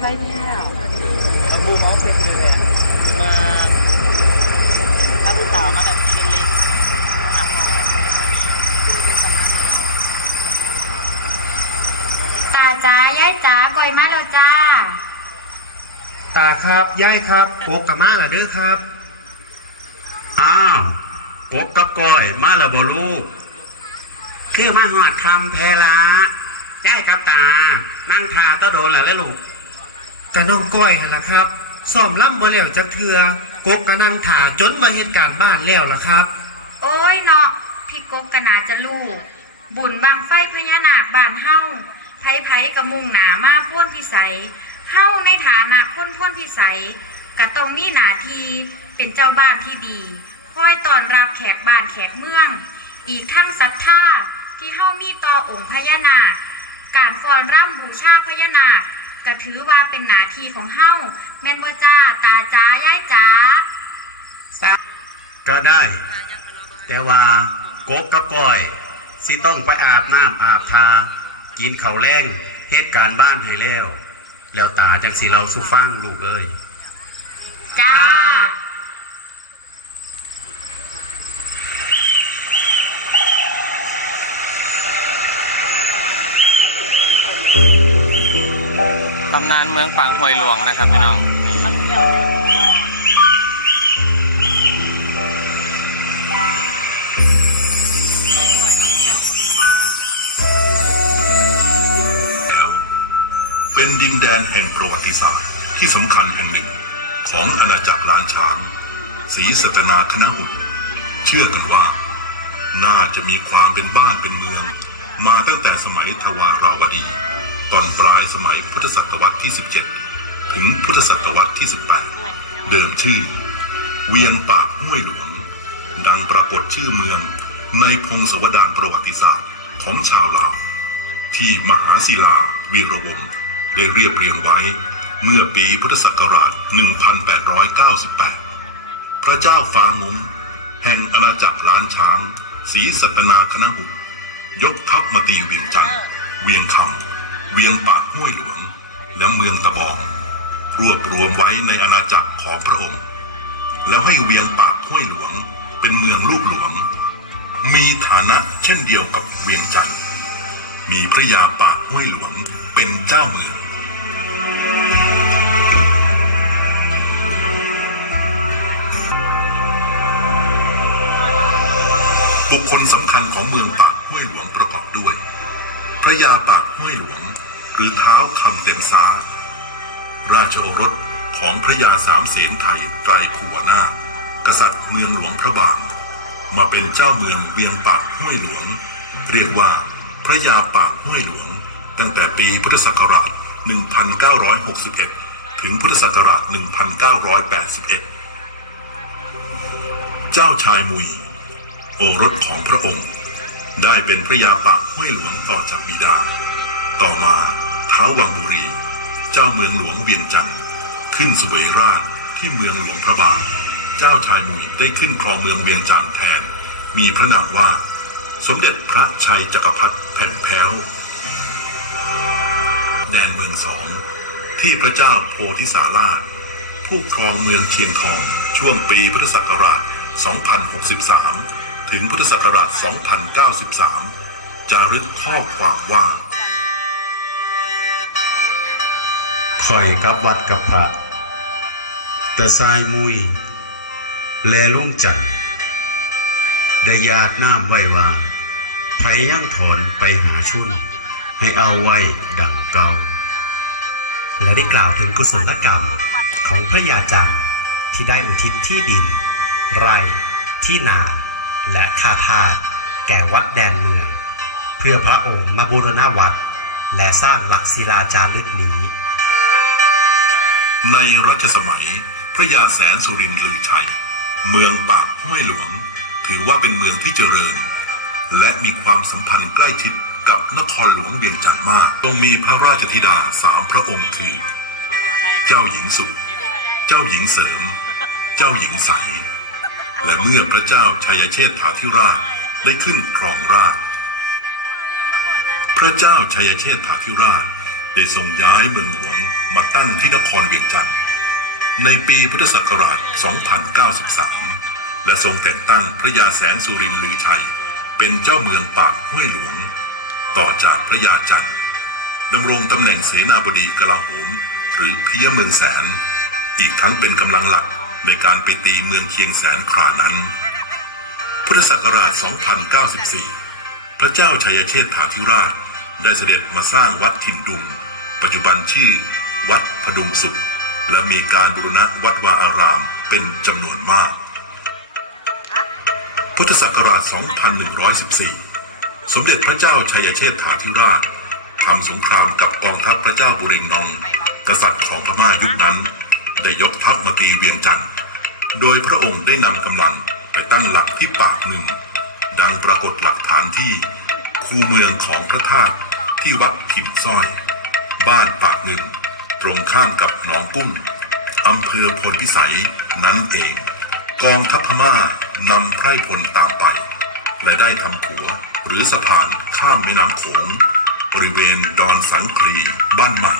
ไปแล้วเอาบูมเอาเป็นเลยแหละมาถ้าผู้สาวมาแบบนี้เลยตาจ้ายายจ๋าก่อยมาแล้วจ้า ตาครับยายครับโอกกับมาล่ะเด้อครับ อ้าวกบกับก้อยมาแล้วบ่ลูกคือมาหอดคำแพละย่ายกับตา นั่งทาตะโดนแล้วเลยลูก กะน้องก้อยหั่นล่ะครับซ่อมล่ำบ่แล้วจักเทือกกกะนั่งถ่าจนมาเหตุการณ์บ้านแล้วล่ะครับ โอ้ยเนาะพี่กบกะนาจะลูก บุญบางไฟพญานาคบ้านเฮาไผไผกะมุ่งหนามาพ่นพิสัยเฮาในฐานะคนพ่นพิสัยกะต้องมีหน้าที่เป็นเจ้าบ้านที่ดีคอยต้อนรับแขกบ้านแขกเมือง อีกทั้งศรัทธาที่เฮามีต่อองค์พญานาค การฟ้อนร่ำบูชาพญานาค ก็ถือว่าเป็นหน้าที่ของเฮาแม่นบ่จ้าตาจ้ายายจ๋าก็ได้ แต่ว่ากบกับก้อย สิต้องไปอาบน้ำอาบทา กินข้าวแรงเหตุการณ์บ้านให้แล้ว แล้วตาจังสิเราสุฟังลูกเอ้ย จ้าานเมืองปางห้วยหลวงนะครับพี่น้องเป็นดินแดนแห่งประวัติศาสตร์ที่สำคัญแห่งหนึ่ง ของอาณาจักรล้านช้างศรีสัตนาคณะหุนเชื่อกันว่า น่าจะมีความเป็นบ้านเป็นเมือง มาตั้งแต่สมัยทวาร ระเจ้าฟ้างุ้ม แห่งอาณาจักรล้านช้างศรีสัตนาคณะหุยกทัพมาตีเวียงจันทร์เวียงคำเวียงปากห้วยหลวง และเมืองตะบอง รวบรวมไว้ในอาณาจักรของพระองค์ แล้วให้เวียงปากห้วยหลวง เป็นเมืองลูกหลวง มีฐานะเช่นเดียวกับเวียงจันทร์มีพระยาปากห้วยหลวงเป็นเจ้าเมือง บุคคลสำคัญของเมืองปากห้วยหลวงประกอบด้วย พระยาปากห้วยหลวง หรือเท้าคำเต็มซาราชโอรสของพระยาสามเสนไทยไตรผัวนา กษัตริย์เมืองหลวงพระบาง มาเป็นเจ้าเมืองเวียงปากห้วยหลวง เรียกว่าพระยาปากห้วยหลวง ตั้งแต่ปีพุทธศักราช 1961 ถึงพุทธศักราช 1981 เจ้าชายมุย โอรสของพระองค์ ได้เป็นพระยาปากห้วยหลวงต่อจากบิดา ต่อมาท้าววังบุรี เจ้าเมืองหลวงเวียงจันทร์ขึ้นสวยราชที่เมืองหลวงพระบางเจ้าชายมุยได้ขึ้นครองเมืองเวียงจันทร์แทน มีพระนามว่า สมเด็จพระชัยจักรพรรดิแผ่นแพ้ว แดนเมืองสองที่พระเจ้าโพธิสาราชผู้ครองเมืองเชียงทองช่วงปีพุทธศักราช 2063 ถึงพุทธศักราช 2093 จารึกข้อความว่าคอยกับวัดกับพระต่ทรายมุย แลลุงจันได้ญาติน้ำไว้ว่าไผยังถอนไปหาชุนให้เอาไว้ดังเก่า และได้กล่าวถึงกุศลกรรมของพระยาจันที่ได้อุทิศที่ดิน ไร่ที่นา และคาทาสแก่วัดแดนเมือง เพื่อพระองค์มาบูรณวัด และสร้างหลักศิลาจารึกนี้ ในรัชสมัยพระยาแสนสุรินทร์ลือชัย เมืองปากห้วยหลวง ถือว่าเป็นเมืองที่เจริญ และมีความสัมพันธ์ใกล้ชิดกับนครหลวงเวียงจันทร์มากต้องมีพระราชธิดาสามพระองค์คือ เจ้าหญิงสุข เจ้าหญิงเสริม เจ้าหญิงใส และเมื่อพระเจ้าชัยเชษฐาธิราชได้ขึ้นครองราช พระเจ้าชัยเชษฐาธิราชได้ทรงย้ายเมืองหลวงมาตั้งที่นครเวียงจันทร์ในปีพุทธศักราช 2093 และทรงแต่งตั้งพระยาแสนสุรินทร์ลือชัย เป็นเจ้าเมืองปากห้วยหลวง ต่อจากพระยาจันทร์ดำรงตำแหน่งเสนาบดีกลาโหม หรือเพียเมืองแสน อีกทั้งเป็นกำลังหลัก ในการไปตีเมืองเคียงแสนครานั้น พุทธศักราช 2094 พระเจ้าชัยเชษฐาธิราชได้เสด็จมาสร้างวัดถิ่นดุม ปัจจุบันชื่อ วัดพดุมสุข และมีการบูรณะวัดวาอารามเป็นจำนวนมาก พุทธศักราช 2114 สมเด็จพระเจ้าชัยเชษฐาธิราชทำสงครามกับกองทัพพระเจ้าบุเรงนอง กษัตริย์ของพม่ายุคนั้น เวียงจันทร์โดยพระองค์ได้นำกำลังไปตั้งหลักที่ปากหนึ่ง ดังปรากฏหลักฐานที่คูเมืองของพระธาตุที่วัดถิ่นสร้อย บ้านปากหนึ่ง ตรงข้ามกับหนองกุ้งอำเภอพลพิสัยนั้นเอง กองทัพพม่านำไพร่พลตามไป และได้ทำขัวหรือสะพานข้ามแม่น้ำโขงบริเวณดอนสังครีบ้านใหม่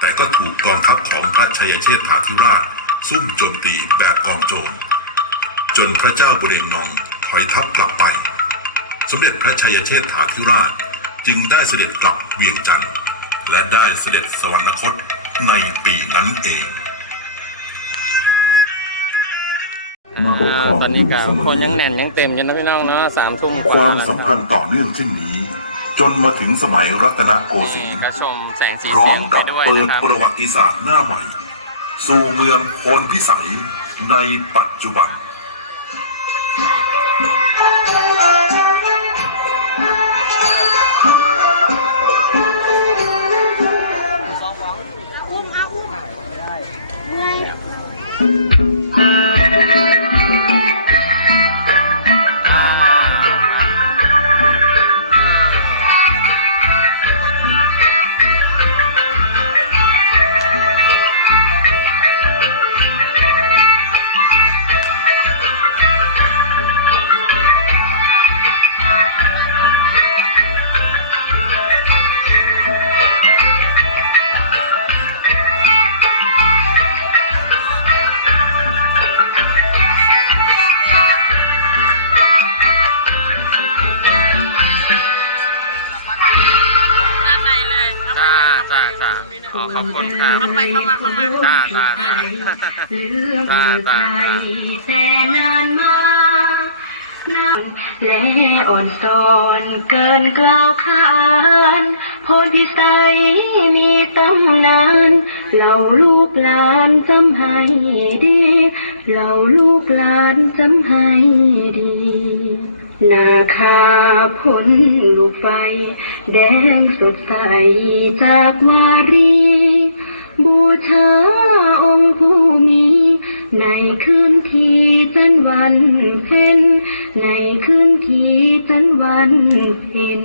แต่ก็ถูกกองทัพของพระชัยเชษฐาธิราช ซุ่มโจมตีแบบกองโจรจนพระเจ้าบุเรงนองถอยทัพกลับไป สมเด็จพระชัยเชษฐาธิราชจึงได้เสด็จกลับเวียงจันทร์และได้เสด็จสวรรคตในปีนั้นเองอ่าตอนนี้กับคนยังแน่นยังเต็มอยู่นะพี่น้องเนาะสามทุ่มกคว่าามแล้วนะคสำรับคัญต่อเนื่องเช่นนี้ จนมาถึงสมัยรัตนโกสินี่นทร์ก็ชมแสงสีพร้อเสียมงไปกับด้วยเปิดนะครับประวัติศาสตร์หน้าใหม่ สู่เมืองโพนพิสัยในปัจจุบัน จ้าอ๋อขอบคุณครับจ้าจ้าจ้าจ้าจ้าจ้าและอ่อนสอนเกินกล่าวขานโพธิสัยมีตำนานเหล่าลูกหลานจำให้ดีเหล่าลูกหลานจำให้ดี นาคาพ้นลูกไฟ แดงสดใสจากวารี บูชาองค์ผู้มี ในคืนที่จันวันเพ็ญในคืนที่จันวันเพ็ญ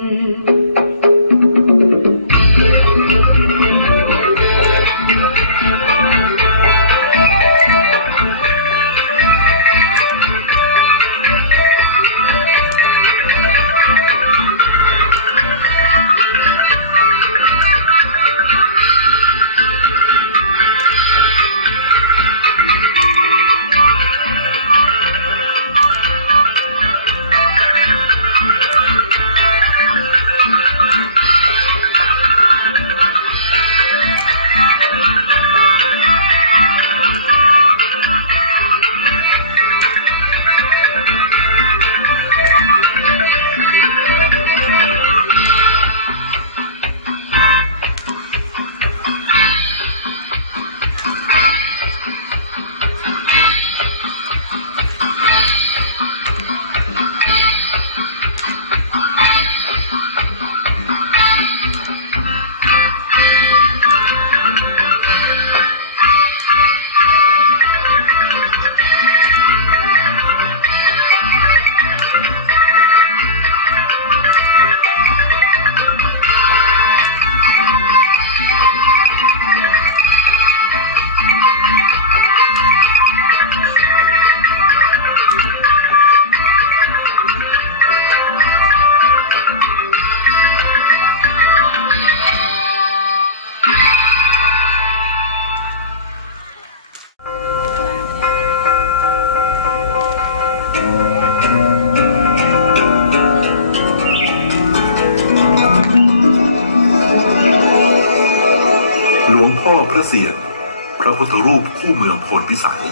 ธรูปคู่เมืองโพนพิสัย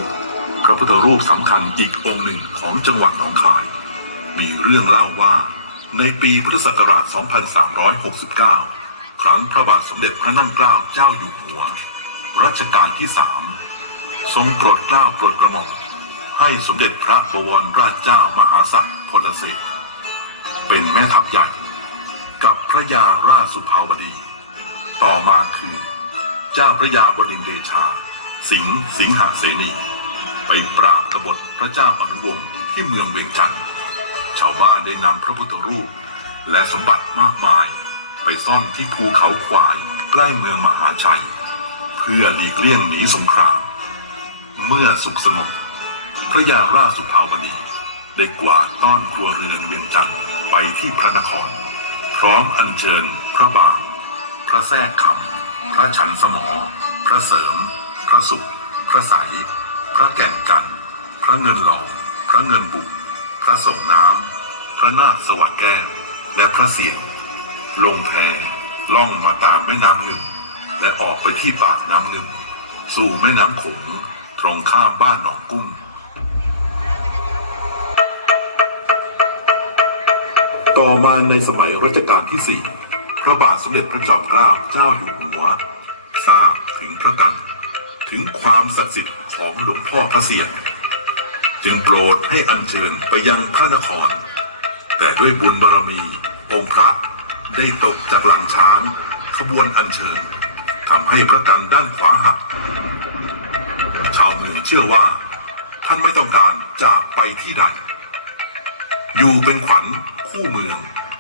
พระพุทธรูปสำคัญอีกองค์หนึ่งของจังหวัดหนองคาย มีเรื่องเล่าว่า ในปีพุทธศักราช 2369 ครั้งพระบาทสมเด็จพระนั่งเกล้าเจ้าอยู่หัว รัชกาลที่สามทรงโปรดเกล้าโปรดกระหม่อมให้สมเด็จพระบวรราชเจ้ามหาสัตว์พลเสกเป็นแม่ทัพใหญ่ กับพระยาราชสุภาวดี ต่อมาคือ เจ้าพระยาบดินเดชา สิงห์สิงหาเสนี ไปปราบกบฏพระเจ้าอนุวงศ์ที่เมืองเวียงจันทร์ชาวบ้านได้นำพระพุทธรูป และสมบัติมากมาย ไปซ่อนที่ภูเขาควายใกล้เมืองมหาชัย เพื่อหลีกเลี่ยงหนีสงคราม เมื่อสุขสงบพระยาราชสุภาวดีได้กวาดต้อนครัวเรือนเวียงจันทร์ไปที่พระนคร พร้อมอัญเชิญพระบาง พระแทรกคำพระฉันสมอ พระเสริม ระสุขพระใสยพระแก่นกันพระเงินหล่อพระเงินบุกพระส่งน้ำ พระนาคสวัสดแก้ว และพระเสียง ลงแพล่องมาตามแม่น้ำหนึ่ง และออกไปที่ปากน้ำหนึ่ง สู่แม่น้ำโขงตรงข้ามบ้านหนองกุ้งต่อมาในสมัยรัชกาลที่สี่พระบาทสมเด็จพระจอมเกล้าเจ้าอยู่หัว ถึงความศักดิ์สิทธิ์ของหลวงพ่อพระเสียรจึงโปรดให้อัญเชิญไปยังพระนคร แต่ด้วยบุญบารมี องค์พระได้ตกจากหลังช้าง ขบวนอัญเชิญทำให้พระกันด้านขวาหัก ชาวเมืองเชื่อว่า ท่านไม่ต้องการจากไปที่ใด อยู่เป็นขวัญคู่เมือง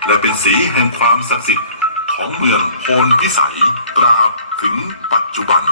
และเป็นสีแห่งความศักดิ์สิทธิ์ของเมืองโพนพิสัยตราบถึงปัจจุบัน